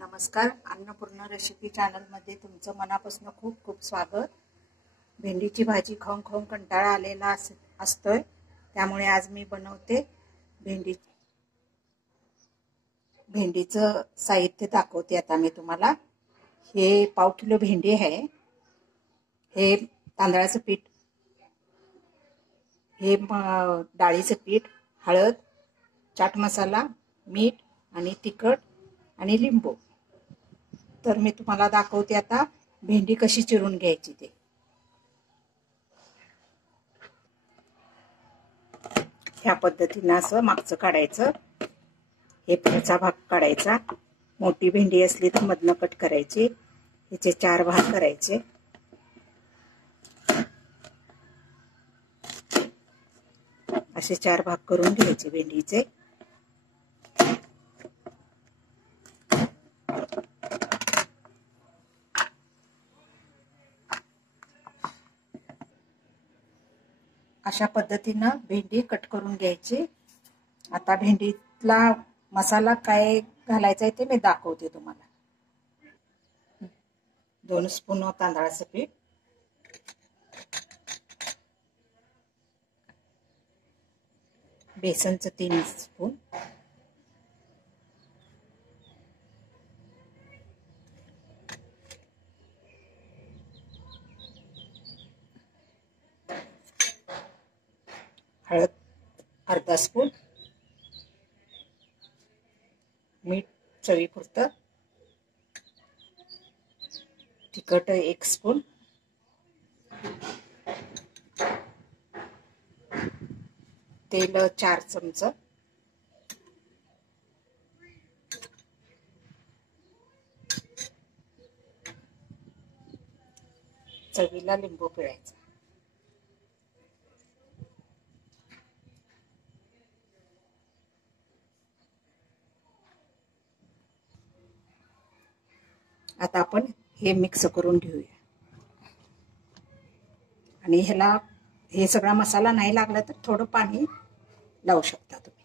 नमस्कार. अन्नपूर्णा रेसिपी चॅनलमध्ये तुमचं मनापासून खूप खूप स्वागत. भेंडीची भाजी खाऊन खाऊन कंटाळा आलेला असतोय, त्यामुळे आज मी बनवते भेंडीचं साहित्य दाखवते. आता मी तुम्हाला हे पाव किलो भेंडी आहे, हे तांदळाचं पीठ, हे डाळीचं पीठ, हळद, चाट मसाला, मीठ आणि तिखट आणि लिंबू. तर मी तुम्हाला दाखवते आता भेंडी कशी चिरून घ्यायची ते. ह्या पद्धतीने असं मागचं काढायचं, हे पुढचा भाग काढायचा. मोठी भेंडी असली तर मधनं कट करायची, ह्याचे 4 भाग करायचे. असे 4 भाग करून घ्यायचे भेंडीचे. अशा पद्धतीनं भेंडी कट करून घ्यायची. आता भेंडीतला मसाला काय घालायचा आहे ते मी दाखवते तुम्हाला. 2 स्पून तांदळाचं पीठ, बेसनचं 3 स्पून, हळद अर्धा स्पून, मीठ चवीपुरतं, तिखट 1 स्पून, तेल 4 चमचे, चवीला लिंबू पिळायचं. आता आपण हे मिक्स करून घेऊया. आणि ह्याला हे सगळा मसाला नाही लागला तर थोडं पाणी लावू शकता तुम्ही.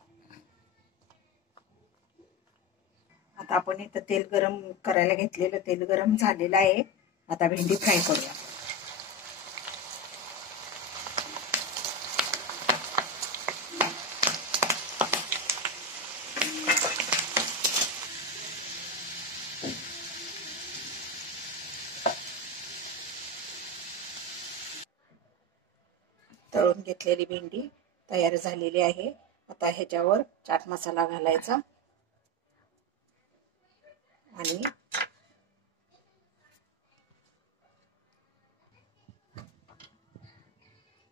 आता आपण इथं तेल गरम करायला घेतलेलं, तेल गरम झालेलं आहे. आता भेंडी फ्राय करूया. तळून घेतलेली भेंडी तयार झालेली आहे. आता ह्याच्यावर चाट मसाला घालायचा आणि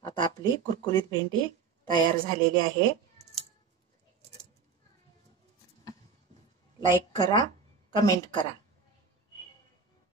आता आपली कुरकुरीत भेंडी तयार झालेली आहे. लाईक करा, कमेंट करा.